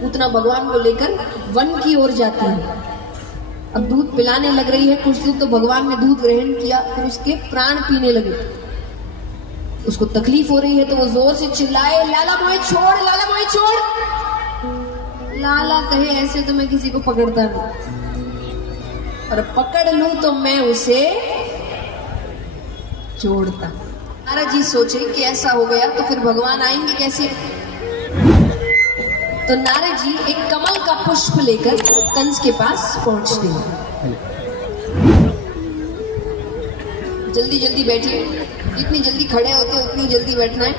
पूतना भगवान को लेकर वन की ओर जाती है। अब दूध पिलाने लग रही है, कुछ दूध तो भगवान ने दूध ग्रहण किया, फिर उसके प्राण पीने लगे। उसको तकलीफ हो रही है तो वो जोर से चिल्लाए, लाला मोहे छोड़, लाला मोहे छोड़। लाला कहे ऐसे तो मैं किसी को पकड़ता नहीं, और पकड़ लूं तो मैं उसे छोड़ता। नारद जी सोचे कि ऐसा हो गया तो फिर भगवान आएंगे कैसे। तो नारद जी एक कमल का पुष्प लेकर कंस के पास पहुंचते हैं। जल्दी जल्दी बैठिए, जितनी जल्दी खड़े होते हैं उतनी जल्दी बैठना है।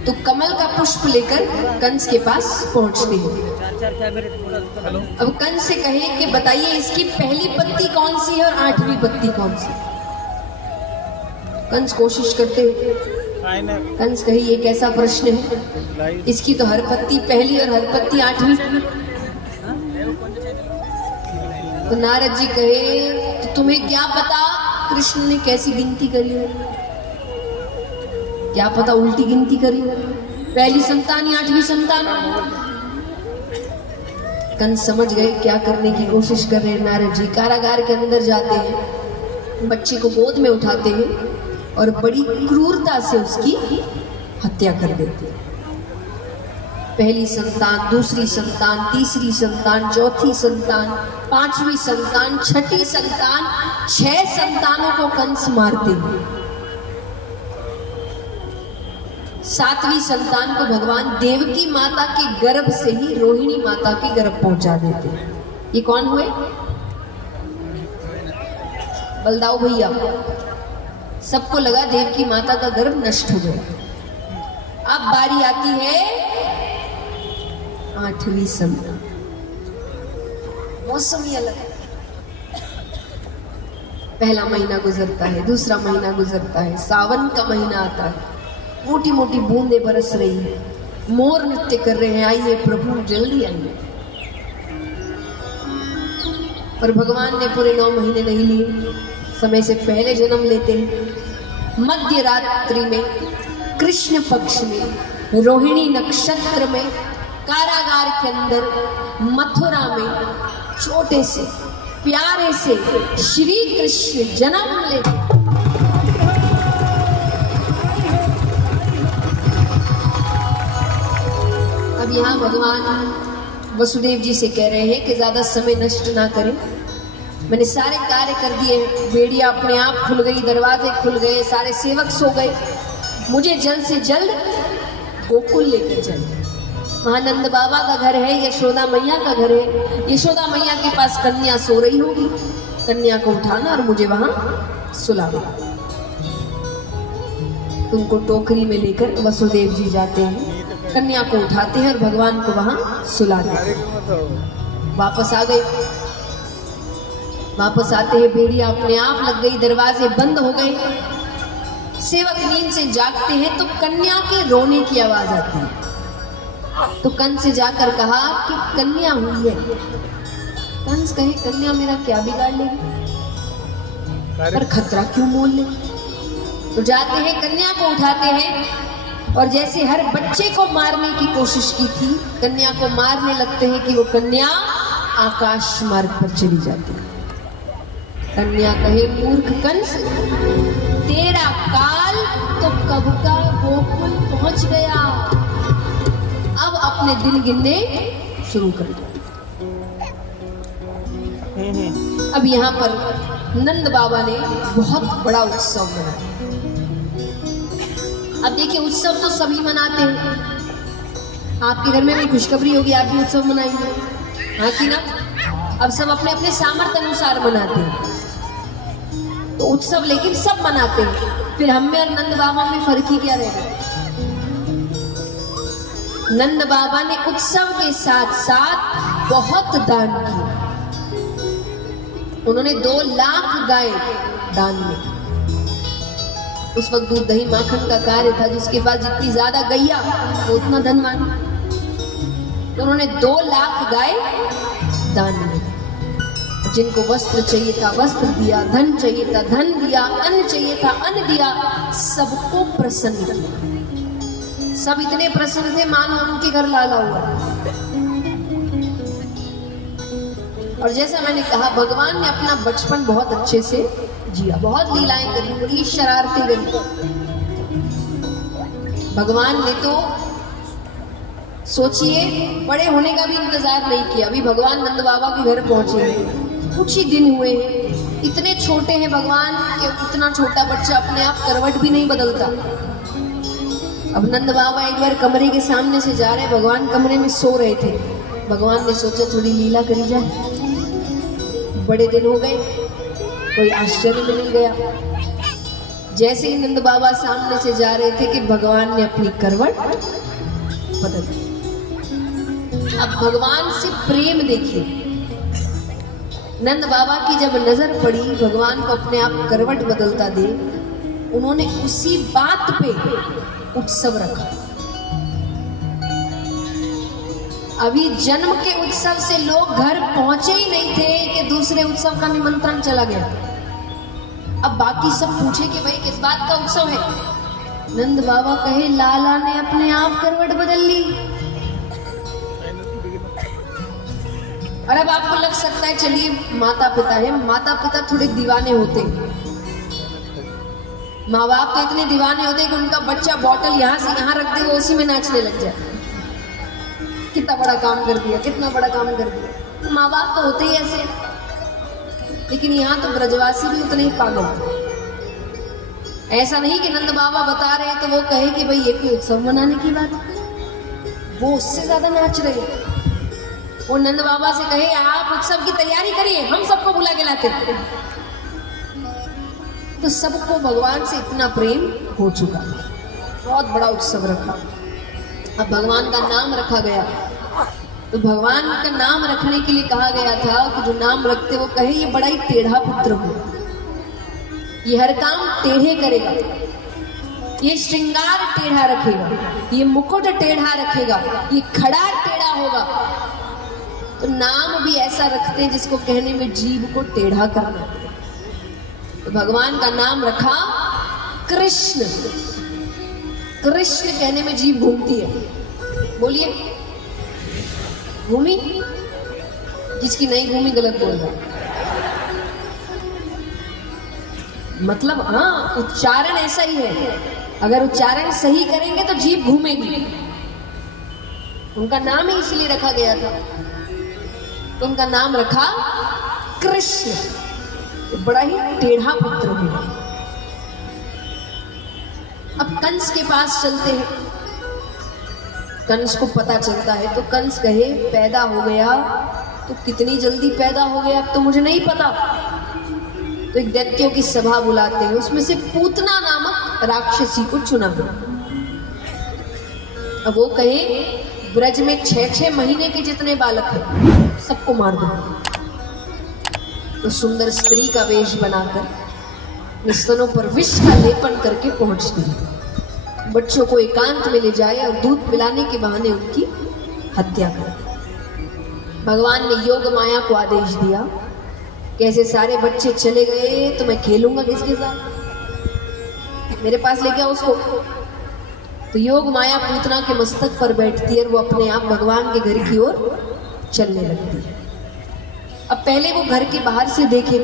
तो कमल का पुष्प लेकर कंस के पास पहुंचते हैं। अब कंस से कहे कि बताइए इसकी पहली पत्ती कौन सी है और 8वीं पत्ती कौन सी। कंस कोशिश करते हैं। कंस कहे ये कैसा प्रश्न है, इसकी तो हर पत्ती पहली और हर पत्ती 8वीं। तो नारद जी कहे तो तुम्हें क्या पता कृष्ण ने कैसी गिनती करी है, क्या पता उल्टी गिनती करी है, पहली संतान या 8वीं संतान। कंस समझ गए क्या करने की कोशिश कर रहे हैं नारद जी। कारागार के अंदर जाते हैं, बच्चे को गोद में उठाते हैं और बड़ी क्रूरता से उसकी हत्या कर देते हैं। पहली संतान, दूसरी संतान, तीसरी संतान, चौथी संतान, 5वीं संतान, 6ठी संतान, 6 संतानों को कंस मारते हैं। 7वीं संतान को भगवान देवकी माता के गर्भ से ही रोहिणी माता के गर्भ पहुंचा देते हैं। ये कौन हुए? बलदाऊ भैया। सबको लगा देवकी माता का गर्भ नष्ट हो गया। अब बारी आती है 8वीं संतान। मौसम ही अलग है। पहला महीना गुजरता है, दूसरा महीना गुजरता है, सावन का महीना आता है, मोटी मोटी बूंदें बरस रही है, मोर नृत्य कर रहे हैं, आइए प्रभु जल्दी आइए। पर भगवान ने पूरे 9 महीने नहीं लिए, समय से पहले जन्म लेते हैं। मध्य रात्रि में, कृष्ण पक्ष में, रोहिणी नक्षत्र में, कारागार के अंदर मथुरा में छोटे से प्यारे से श्री कृष्ण जन्म लेते। अब यहाँ भगवान वसुदेव जी से कह रहे हैं कि ज्यादा समय नष्ट ना करें, मैंने सारे कार्य कर दिए, बेड़िया अपने आप खुल गई, दरवाजे खुल गए, सारे सेवक सो गए, मुझे जल्द से जल्द गोकुल लेकर चले। वहाँ नंद बाबा का घर है, यशोदा मैया का घर है, यशोदा मैया के पास कन्या सो रही होगी, कन्या को उठाना और मुझे वहाँ सुलाना। तुमको टोकरी में लेकर वसुदेव जी जाते हैं, कन्या को उठाते हैं और भगवान को वहाँ सुला देते हैं। वापस आ गए। वापस आते हैं, बेड़िया अपने आप लग गई, दरवाजे बंद हो गए, सेवक नींद से जागते हैं तो कन्या के रोने की आवाज आती है। तो कंस से जाकर कहा कि कन्या हुई है। कंस कहे कन्या मेरा क्या बिगाड़ लेगी, पर खतरा क्यों मोल ले। तो जाते हैं, कन्या को उठाते हैं और जैसे हर बच्चे को मारने की कोशिश की थी, कन्या को मारने लगते हैं कि वो कन्या आकाश मार्ग पर चली जाती है। कन्या कहे मूर्ख कंस, तेरा काल तो कब का गोकुल पहुंच गया, अब अपने दिन गिनने शुरू कर दो। अब यहाँ पर नंद बाबा ने बहुत बड़ा उत्सव मनाया। अब देखिए उत्सव तो सभी मनाते हैं, आपके घर में भी खुशखबरी होगी, आप भी उत्सव मनाएंगे, हाँ कि ना। अब सब अपने अपने सामर्थ्य अनुसार मनाते हैं, तो उत्सव लेकिन सब मनाते हैं। फिर हम में और नंद बाबा में फर्क ही क्या रहेगा। नंद बाबा ने उत्सव के साथ साथ बहुत दान किया। उन्होंने 2 लाख गाय दान में। उस वक्त दूध दही माखन का कार्य था, जिसके पास जितनी ज्यादा गैया वो उतना धनवान। तो उन्होंने 2 लाख गाय दान में। जिनको वस्त्र चाहिए था वस्त्र दिया, धन चाहिए था धन दिया, अन्न चाहिए था अन्न दिया, सबको प्रसन्न किया। सब इतने प्रसन्न थे मानो उनके घर लाला हुआ। और जैसा मैंने कहा, भगवान ने अपना बचपन बहुत अच्छे से जिया, बहुत लीलाएं करी, बड़ी शरारतें करी। भगवान ने तो सोचिए बड़े होने का भी इंतजार नहीं किया। अभी भगवान नंद बाबा के घर पहुंचे हैं, कुछ ही दिन हुए हैं, इतने छोटे हैं भगवान कि इतना छोटा बच्चा अपने आप करवट भी नहीं बदलता। अब नंद बाबा एक बार कमरे के सामने से जा रहे, भगवान कमरे में सो रहे थे। भगवान ने सोचा थोड़ी लीला करी जाए, बड़े दिन हो गए, कोई आश्चर्य में नहीं गया। जैसे ही नंद बाबा सामने से जा रहे थे कि भगवान ने अपनी करवट बदल दी। अब भगवान से प्रेम देखिए, नंद बाबा की जब नजर पड़ी भगवान को अपने आप करवट बदलता दे, उन्होंने उसी बात पे उत्सव रखा। अभी जन्म के उत्सव से लोग घर पहुंचे ही नहीं थे कि दूसरे उत्सव का निमंत्रण चला गया। अब बाकी सब पूछे कि भाई किस बात का उत्सव है। नंद बाबा कहे लाला ने अपने आप करवट बदल ली। और अब आपको लग सकता है चलिए माता पिता है, माता पिता थोड़े दीवाने होते, माँ बाप तो इतने दीवाने होते कि उनका बच्चा बॉटल यहाँ से यहाँ रख दे वो उसी में नाचने लग जाए। कितना बड़ा काम कर दिया, कितना बड़ा काम कर दिया। माँ बाप तो होते ही ऐसे, लेकिन यहाँ तो ब्रजवासी भी उतने ही पागल। ऐसा नहीं कि नंद बाबा बता रहे तो वो कहे कि भाई ये कोई उत्सव मनाने की बात है, वो उससे ज्यादा नाच रहे। वो नंद बाबा से कहे आप उत्सव की तैयारी करिए, हम सबको बुला के लाते। तो सबको भगवान से इतना प्रेम हो चुका, बहुत बड़ा उत्सव रखा। अब भगवान का नाम रखा गया, तो भगवान का नाम रखने के लिए कहा गया था कि जो नाम रखते वो कहे ये बड़ा ही टेढ़ा पुत्र हो, ये हर काम टेढ़े करेगा, ये श्रृंगार टेढ़ा रखेगा, ये मुकुट टेढ़ा रखेगा, ये खड़ा टेढ़ा होगा। तो नाम भी ऐसा रखते हैं जिसको कहने में जीभ को टेढ़ा करना। तो भगवान का नाम रखा कृष्ण। कृष्ण कहने में जीभ घूमती है, बोलिए घूमी, जिसकी नहीं घूमी गलत बोल रहा। मतलब हाँ, उच्चारण ऐसा ही है, अगर उच्चारण सही करेंगे तो जीभ घूमेगी। उनका नाम ही इसलिए रखा गया था, तो उनका नाम रखा कृष्ण। तो बड़ा ही टेढ़ा पुत्र हुआ। अब कंस के पास चलते हैं। कंस को पता चलता है तो कंस कहे पैदा हो गया तो कितनी जल्दी पैदा हो गया अब तो मुझे नहीं पता। तो एक दैत्यों की सभा बुलाते हैं, उसमें से पूतना नामक राक्षसी को चुना। अब वो कहे ब्रज में 6-6 महीने के जितने बालक हैं सबको मार दो। तो सुंदर स्त्री का वेश बनाकर स्तनों पर विष का लेपन करके पहुंचती है, बच्चों को एकांत में ले जाए और दूध पिलाने के बहाने उनकी हत्या कर। भगवान ने योग माया को आदेश दिया, कैसे सारे बच्चे चले गए तो मैं खेलूंगा किसके साथ, मेरे पास लेके आओ उसको। तो योग माया पूतना के मस्तक पर बैठती है और वो अपने आप भगवान के घर की ओर चलने लगती है। अब पहले वो घर के बाहर से देखे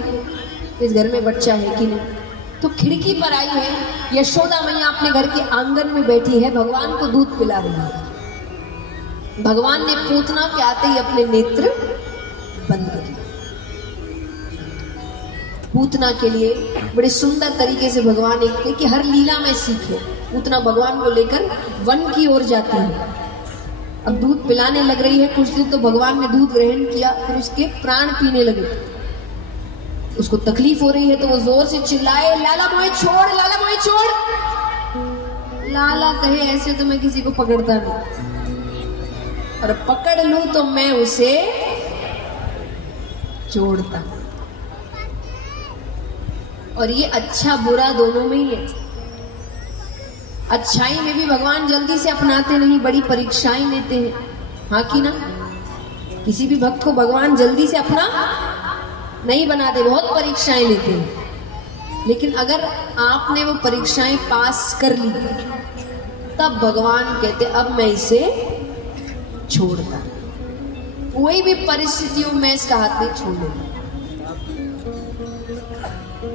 इस घर में बच्चा है कि नहीं, तो खिड़की पर आई है, यशोदा मैया अपने घर के आंगन में बैठी है, भगवान को दूध पिला रही है। भगवान ने पूतना के आते ही अपने नेत्र बंद कर दिए। पूतना के लिए बड़े सुंदर तरीके से भगवान एक कि हर लीला में सीखे। पूतना भगवान को लेकर वन की ओर जाती है। अब दूध पिलाने लग रही है, कुछ दिन तो भगवान ने दूध ग्रहण किया, फिर उसके प्राण पीने लगे। उसको तकलीफ हो रही है तो वो जोर से चिल्लाए, लाला मोहे छोड़, लाला मोहे छोड़। लाला कहे ऐसे तो मैं किसी को पकड़ता नहीं, और पकड़ लूं तो मैं उसे छोड़ता। और ये अच्छा बुरा दोनों में ही है। अच्छाई में भी भगवान जल्दी से अपनाते नहीं, बड़ी परीक्षाएं लेते हैं, हाँ कि ना। किसी भी भक्त को भगवान जल्दी से अपना नहीं बनाते, बहुत परीक्षाएं लेते हैं, लेकिन अगर आपने वो परीक्षाएं पास कर ली तब भगवान कहते अब मैं इसे छोड़ता, कोई भी परिस्थितियों में इसका हाथ नहीं छोड़ूंगा।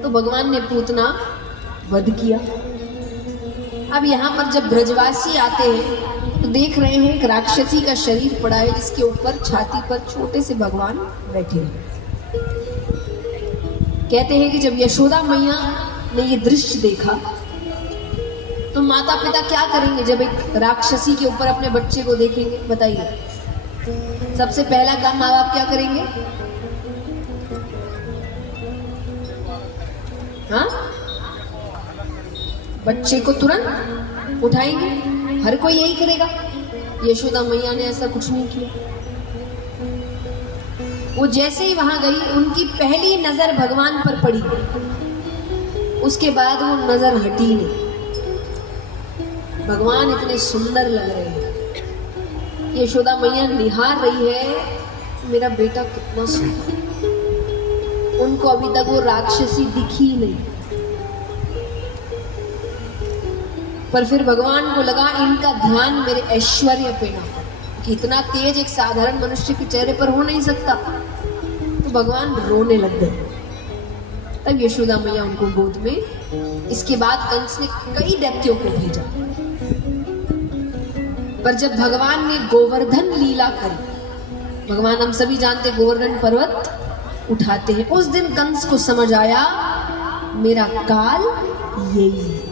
तो भगवान ने पूतना वध किया। अब यहाँ पर जब ब्रजवासी आते हैं तो देख रहे हैं एक राक्षसी का शरीर पड़ा है जिसके ऊपर छाती पर छोटे से भगवान बैठे हैं। कहते हैं कि जब यशोदा मैया ने ये दृश्य देखा तो माता पिता क्या करेंगे जब एक राक्षसी के ऊपर अपने बच्चे को देखेंगे? बताइए, सबसे पहला काम माँ बाप क्या करेंगे? हाँ, बच्चे को तुरंत उठाएंगे, हर कोई यही करेगा। यशोदा मैया ने ऐसा कुछ नहीं किया। वो जैसे ही वहां गई उनकी पहली नजर भगवान पर पड़ी, उसके बाद वो नजर हटी नहीं। भगवान इतने सुंदर लग रहे हैं, यशोदा मैया निहार रही है मेरा बेटा कितना सुंदर। उनको अभी तक वो राक्षसी दिखी नहीं, पर फिर भगवान को लगा इनका ध्यान मेरे ऐश्वर्य पे ना, कि इतना तेज एक साधारण मनुष्य के चेहरे पर हो नहीं सकता। तो भगवान रोने लग गए। तब यशोदा मैया उनको गोद में, इसके बाद कंस ने कई दैत्यों को भेजा, पर जब भगवान ने गोवर्धन लीला करी, भगवान हम सभी जानते गोवर्धन पर्वत उठाते हैं, उस दिन कंस को समझ आया मेरा काल यही है।